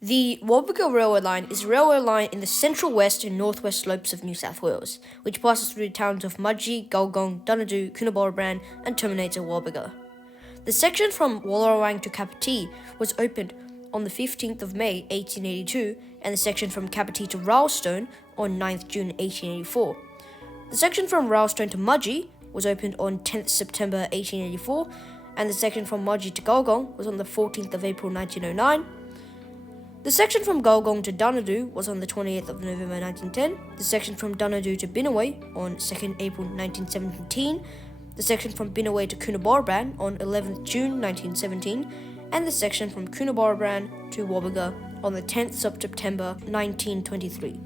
The Gwabegar railway line is a railway line in the central west and northwest slopes of New South Wales, which passes through the towns of Mudgee, Gulgong, Dunnadoo, Coonabarabran and terminates at Gwabegar. The section from Wallerawang to Capertee was opened on the 15th of May 1882 and the section from Capertee to Rylstone on 9th June 1884. The section from Rylstone to Mudgee was opened on 10th September 1884 and the section from Mudgee to Gulgong was on the 14th of April 1909. The section from Gulgong to Dunnadoo was on the 28th of November 1910, the section from Dunnadoo to Binnaway on 2nd April 1917, the section from Binnaway to Coonabarabran on 11th June 1917, and the section from Coonabarabran to Gwabegar on the 10th of September 1923.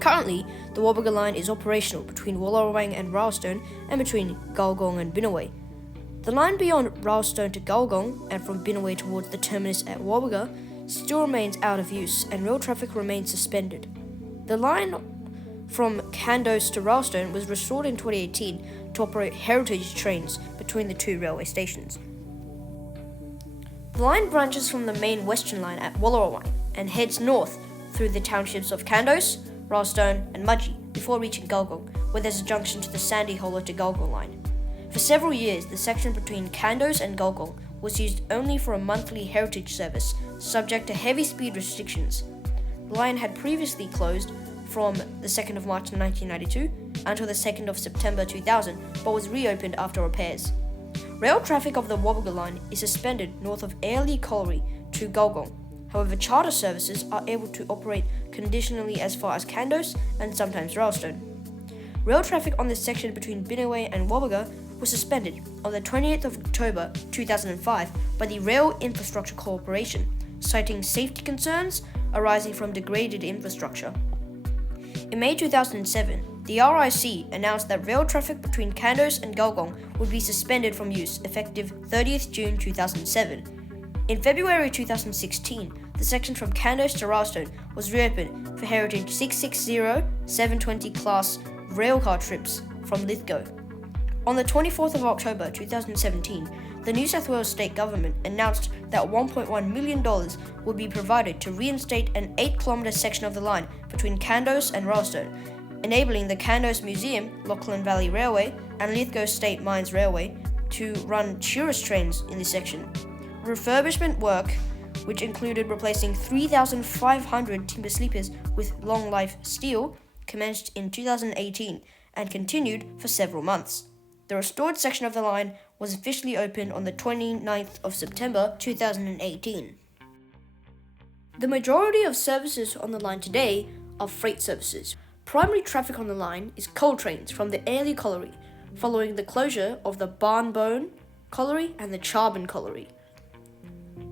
Currently, the Gwabegar line is operational between Wallerawang and Rylstone and between Gulgong and Binnaway. The line beyond Rylstone to Gulgong and from Binnaway towards the terminus at Gwabegar still remains out of use and rail traffic remains suspended. The line from Kandos to Rylstone was restored in 2018 to operate heritage trains between the two railway stations. The line branches from the main western line at Wallerawang and heads north through the townships of Kandos, Rylstone and Mudgee before reaching Gulgong, where there's a junction to the Sandy Hollow to Gulgong line. For several years, the section between Kandos and Gulgong was used only for a monthly heritage service, subject to heavy speed restrictions. The line had previously closed from the 2nd of March 1992 until the 2nd of September 2000, but was reopened after repairs. Rail traffic of the Gwabegar line is suspended north of Airlie Colliery to Gulgong. However, charter services are able to operate conditionally as far as Kandos and sometimes Rylstone. Rail traffic on this section between Binnaway and Gwabegar was suspended on the 20th of October 2005 by the Rail Infrastructure Corporation, citing safety concerns arising from degraded infrastructure. In May 2007, the RIC announced that rail traffic between Kandos and Gulgong would be suspended from use effective 30th June 2007. In February 2016, the section from Kandos to Rylstone was reopened for Heritage 660-720 class railcar trips from Lithgow. On the 24th of October 2017, the New South Wales state government announced that $1.1 million would be provided to reinstate an 8-kilometre section of the line between Kandos and Rylstone, enabling the Kandos Museum, Lachlan Valley Railway, and Lithgow State Mines Railway to run tourist trains in this section. Refurbishment work, which included replacing 3,500 timber sleepers with long-life steel, commenced in 2018 and continued for several months. The restored section of the line was officially opened on the 29th of September 2018. The majority of services on the line today are freight services. Primary traffic on the line is coal trains from the Airlie Colliery, following the closure of the Barnbone Colliery and the Charbon Colliery.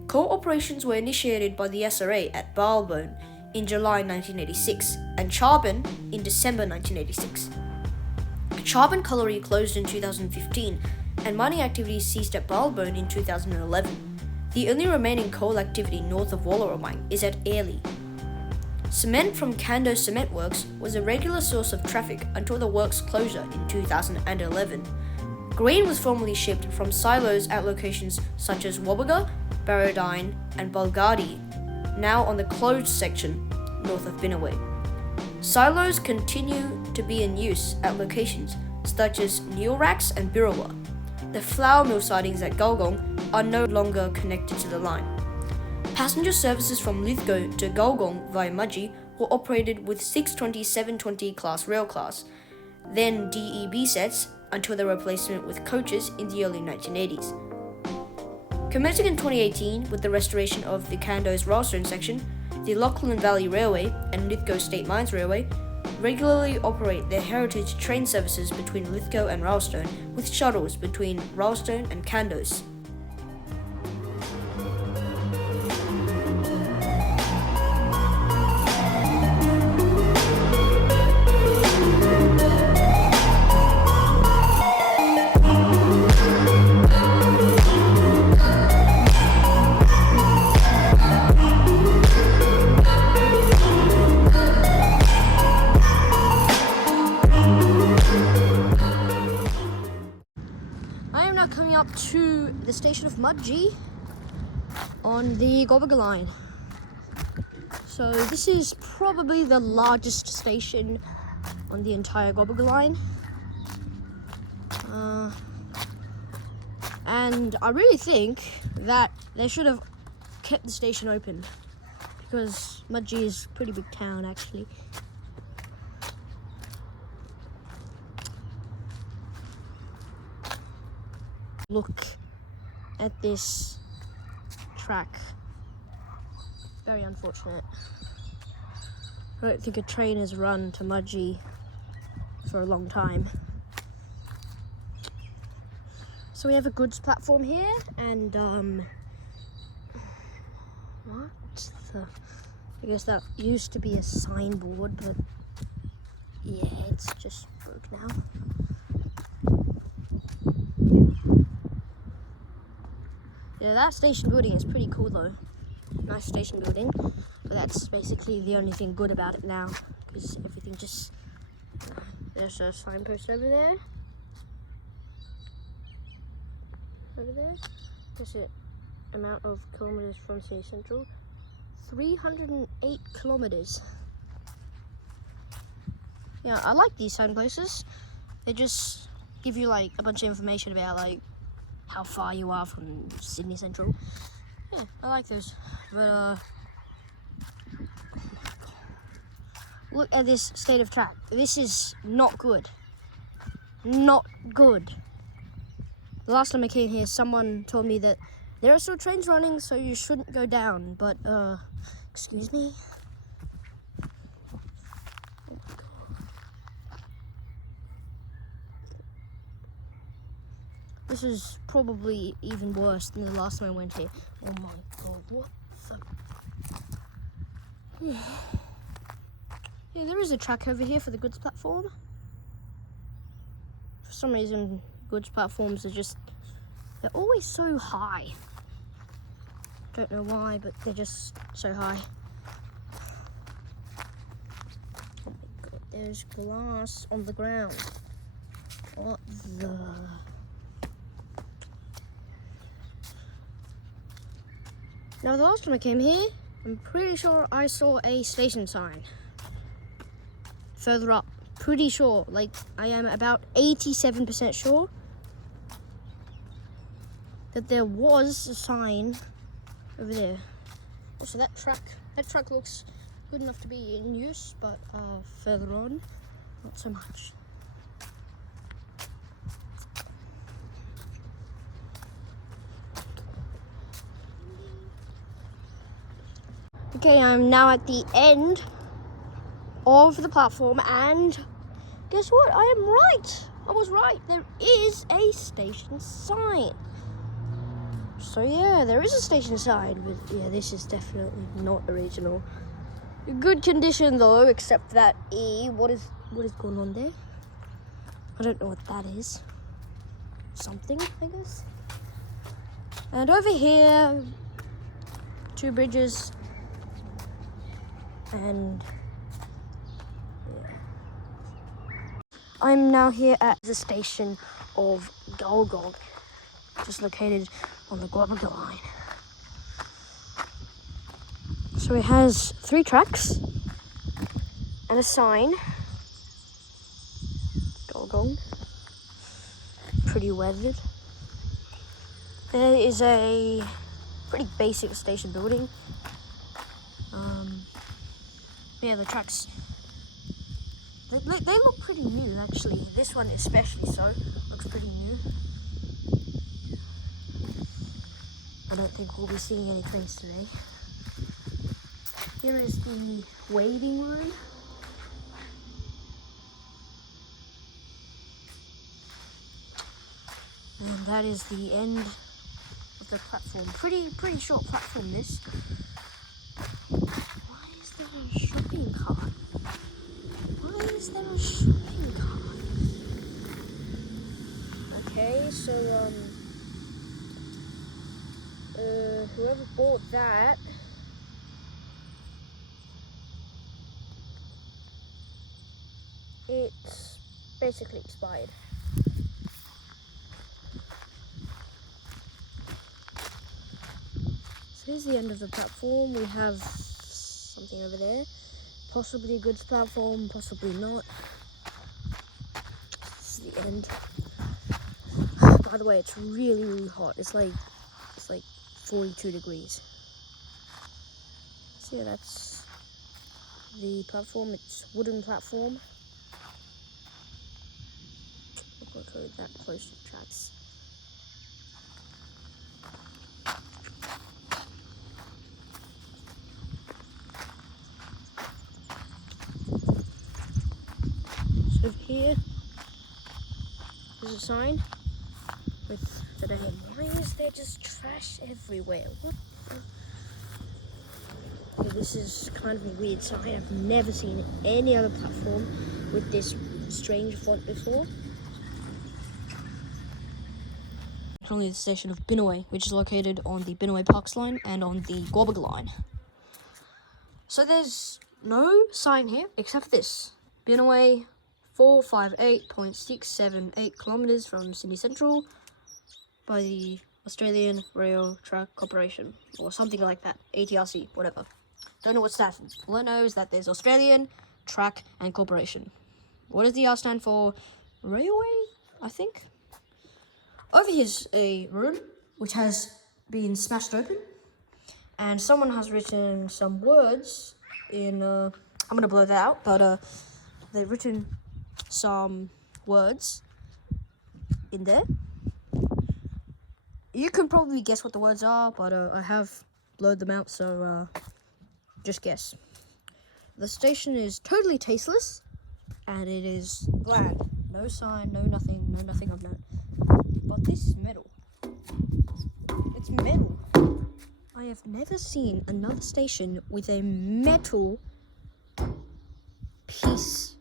Coal operations were initiated by the SRA at Barnbone in July 1986 and Charbon in December 1986. Charbon Colliery closed in 2015 and mining activities ceased at Barnbone in 2011. The only remaining coal activity north of Wallerawang is at Airlie. Cement from Kandos Cement Works was a regular source of traffic until the works' closure in 2011. Grain was formerly shipped from silos at locations such as Gwabegar, Barradine and Bulgari, now on the closed section north of Binnaway. Silos continue to be in use at locations such as Neilracks and Birrawa. The flour mill sidings at Gulgong are no longer connected to the line. Passenger services from Lithgow to Gulgong via Mudgee were operated with 620-720 class rail cars, then DEB sets until their replacement with coaches in the early 1980s. Commencing in 2018 with the restoration of the Kandos Rylstone section, the Lachlan Valley Railway and Lithgow State Mines Railway regularly operate their heritage train services between Lithgow and Rylstone, with shuttles between Rylstone and Kandos. Coming up to the station of Mudgee on the Gwabegar line. So this is probably the largest station on the entire Gwabegar line. And I really think that they should have kept the station open, because Mudgee is a pretty big town actually. Look at this track. Very unfortunate. I don't think a train has run to Mudgee for a long time. So we have a goods platform here, and what the? I guess that used to be a signboard, but yeah, it's just broke now. Yeah, that station building is pretty cool though. Nice station building, but that's basically the only thing good about it now, because everything just... There's a signpost over there. Over there. That's it. Amount of kilometers from City Central. 308 kilometers. Yeah, I like these signposts. They just give you like a bunch of information about like how far you are from Sydney Central. Yeah, I like those. But look at this state of track. This is not good. Not good. The last time I came here, someone told me that there are still trains running, so you shouldn't go down. But excuse me. This is probably even worse than the last time I went here. Oh my god, what the... Yeah, there is a track over here for the goods platform. For some reason, goods platforms are just... They're always so high. Don't know why, but they're just so high. Oh my god, there's glass on the ground. What the... Now, the last time I came here, I'm pretty sure I saw a station sign. Further up, pretty sure, like I am about 87% sure that there was a sign over there. Also, that truck looks good enough to be in use, but further on, not so much. Okay, I'm now at the end of the platform, and guess what? I am right. I was right. There is a station sign. So yeah, there is a station sign, but yeah, this is definitely not original. Good condition though, except that what is going on there? I don't know what that is. Something, I guess. And over here, 2 bridges. And yeah. I'm now here at the station of Gulgong, just located on the Gwabegar line. So it has 3 tracks and a sign. Gulgong. Pretty weathered. There is a pretty basic station building. Yeah, the tracks, they look pretty new actually. This one especially so, looks pretty new. I don't think we'll be seeing any trains today. Here is the waiting room. And that is the end of the platform. Pretty short platform this. A shopping cart. Why is there a shopping cart? Okay, so whoever bought that it's basically expired. So here's the end of the platform. We have something over there. Possibly a goods platform, possibly not. This is the end. By the way, it's really, really hot. It's like 42 degrees. So yeah, that's the platform. It's a wooden platform. I'll go that close to the tracks. So over here, there's a sign with the name. Why is there just trash everywhere? What? Okay, this is kind of a weird sign. I've never seen any other platform with this strange font before. Currently the station of Binnaway, which is located on the Binnaway Parks line and on the Gwabegar line. So there's no sign here except for this. Binnaway, 458.678 kilometres from Sydney Central by the Australian Rail Track Corporation, or something like that, ATRC, whatever. Don't know what stands for. All I know is that there's Australian Track and Corporation. What does the R stand for? Railway, I think. Over here's a room which has been smashed open, and someone has written some words in, I'm gonna blur that out, but they've written some words in there. You can probably guess what the words are, but I have blurred them out, so just guess. The station is totally tasteless, and it is bland. No sign, no nothing of note. But this is metal. It's metal. I have never seen another station with a metal piece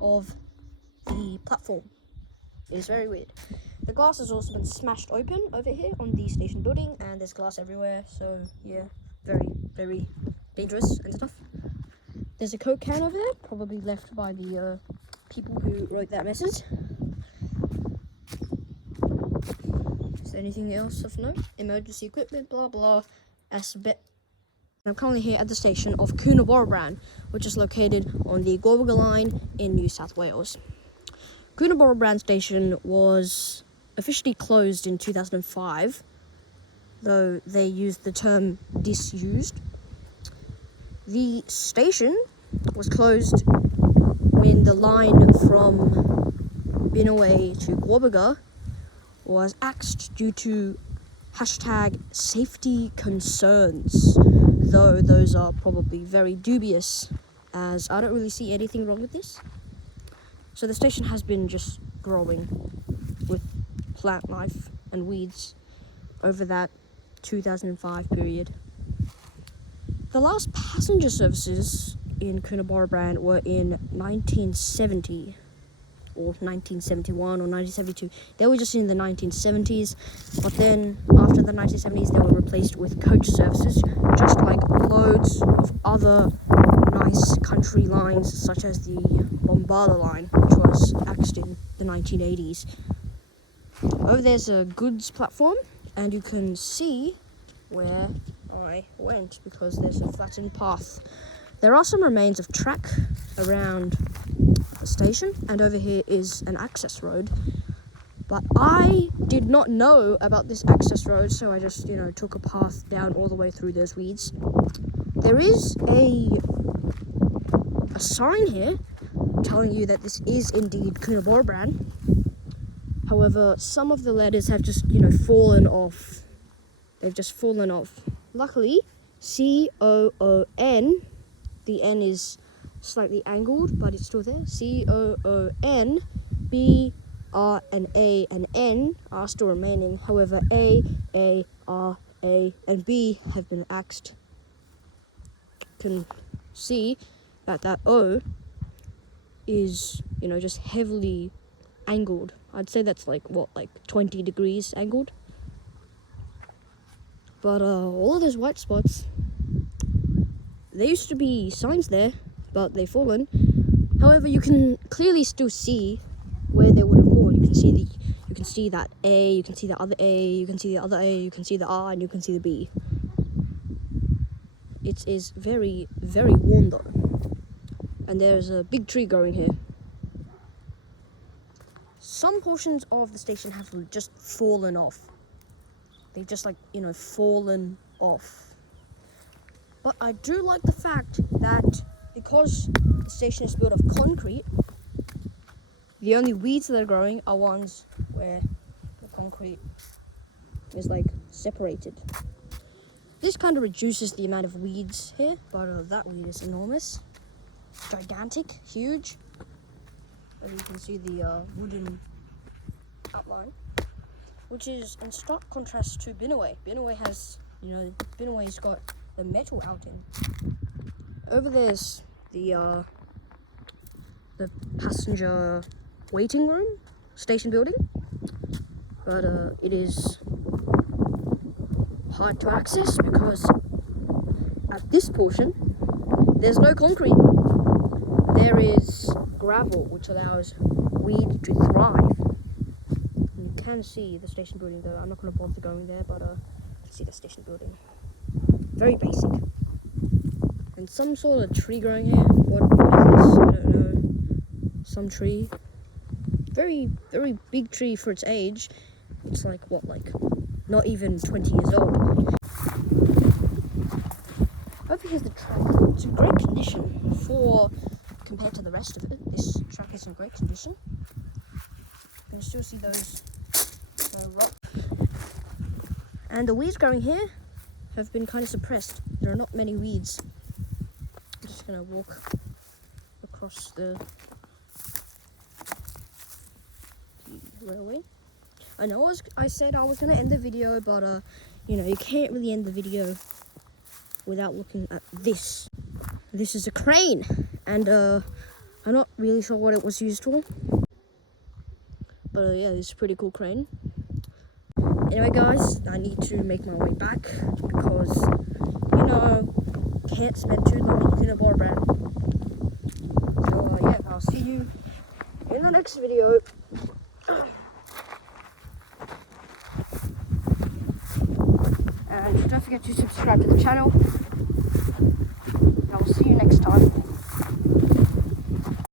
of the platform. It is very weird. The glass has also been smashed open over here on the station building, and there's glass everywhere, so yeah, very, very dangerous and stuff. There's a Coke can over there, probably left by the people who wrote that message. Is there anything else of note? Emergency equipment, blah blah. I'm currently here at the station of Coonabarabran, which is located on the Gulgong line in New South Wales. Coonabarabran station was officially closed in 2005, though they used the term disused. The station was closed when the line from Binnaway to Gwabegar was axed due to #safety concerns, though those are probably very dubious, as I don't really see anything wrong with this. So the station has been just growing with plant life and weeds over that 2005 period. The last passenger services in Coonabarabran were in 1970 or 1971 or 1972. They were just in the 1970s, but then after the 1970s they were replaced with coach services, just like loads of other nice country lines such as the Bombardier line, which was axed in the 1980s. Over there's a goods platform, and you can see where I went because there's a flattened path. There are some remains of track around the station, and over here is an access road, but I did not know about this access road, so I just took a path down all the way through those weeds. There is a sign here telling you that this is indeed Coonabarabran. However, some of the letters have just fallen off. They've just fallen off. Luckily, COON, the N is slightly angled, but it's still there. COON, B, R, and A and N are still remaining. However, A, R, A, and B have been axed. You can see that O is, just heavily angled. I'd say that's like 20 degrees angled. But all of those white spots, there used to be signs there, but they've fallen. However, you can clearly still see where they would have gone. You can see that A, you can see the other A, you can see the other A, you can see the R, and you can see the B. it is very, very warm though. And there's a big tree growing here. Some portions of the station have just fallen off. They've just fallen off. But I do like the fact that because the station is built of concrete, the only weeds that are growing are ones where the concrete is separated. This kind of reduces the amount of weeds here, but that weed is enormous. Gigantic, huge. As you can see, the wooden outline, which is in stark contrast to Binnaway. Binnaway has, Binnaway's got the metal outing. Over there's the passenger waiting room, station building, but it is hard to access because at this portion there's no concrete. There is gravel, which allows weed to thrive. You can see the station building though. I'm not going to bother going there, but you can see the station building. Very basic. And some sort of tree growing here. What is this? I don't know. Some tree. Very, very big tree for its age. It's not even 20 years old. Over here's the track. It's in great condition compared to the rest of it. This track is in great condition. You can still see those rocks. And the weeds growing here have been kind of suppressed. There are not many weeds. I'm just going to walk across the railway. I know I said I was going to end the video, but you can't really end the video without looking at this. This is a crane, and I'm not really sure what it was used for. But yeah, this is a pretty cool crane. Anyway guys, I need to make my way back because, can't spend too long in Coonabarabran. So yeah, I'll see you in the next video. And don't forget to subscribe to the channel. I will see you next time.